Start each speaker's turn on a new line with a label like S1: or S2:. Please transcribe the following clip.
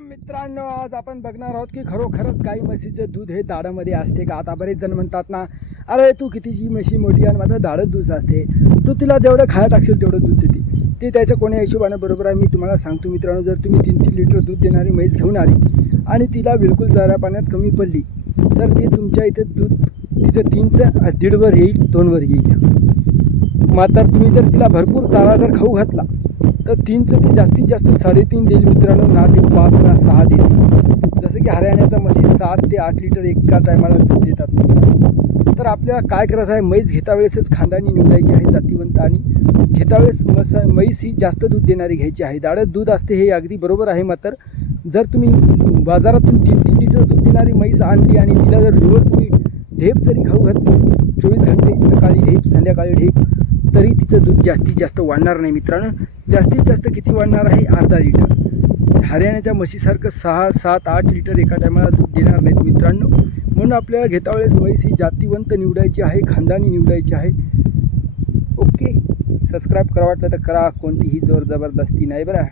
S1: मित्रांनो आज आपण बघणार आहोत की खरोखरच गाई म्हशीचं दूध हे दाडामध्ये असते का? आता बरेच जण म्हणतात ना अरे तू कितीची म्हशी मोठी आणि माझं दाडच दूध असते. तू तिला जेवढं खायला टाकशील तेवढं दूध देते. ते त्याच्या कोण्या हिशोबानं बरोबर आहे मी तुम्हाला सांगतो मित्रांनो जर तुम्ही तीन तीन लिटर दूध देणारी म्हैस घेऊन आली आणि तिला बिलकुल जरा पाण्यात कमी पडली तर ती तुमच्या इथे दूध तिचं तीनचं दीडवर येईल दोनवर येईल. मात्र तुम्ही जर तिला भरपूर चारा जर खाऊ घातला तर तीनचं ती जास्तीत जास्त साडेतीन देईल मित्रांनो. ना ते पाच ना सहा देईल. जसं की हरियाणाचा म्हशी सात ते आठ लिटर एका टायमाला दूध देतात. तर आपल्याला काय करायचं आहे? म्हैस घेता वेळेसच खांदानी निवडायची आहे जातीवंत आणि घेता वेळेस मस म्हैस ही जास्त दूध देणारी घ्यायची आहे. दाडत दूध असते हे अगदी बरोबर आहे मात्र जर तुम्ही बाजारातून तीन तीन लिटर दूध देणारी म्हैस आणली आणि तिला जर डोळ तुम्ही ढेप जरी खाऊ घातली चोवीस घंटे सकाळी ढेप संध्याकाळी ढेप तरी तिचं दूध जास्तीत जास्त वाढणार नाही मित्रांनो. जास्तीत जास्त किती वाढणार आहे? अर्धा लिटर. हरियाणाच्या म्हशीसारखं सहा सात आठ लिटर एका टायमाला दूध देणार नाहीत मित्रांनो. म्हणून आपल्याला घेता वेळेस म्हैस ही जातीवंत निवडायची आहे खानदानी निवडायची आहे. ओके. सबस्क्राईब करा वाटलं तर करा. कोणतीही जोर जबरदस्ती नाही बरं.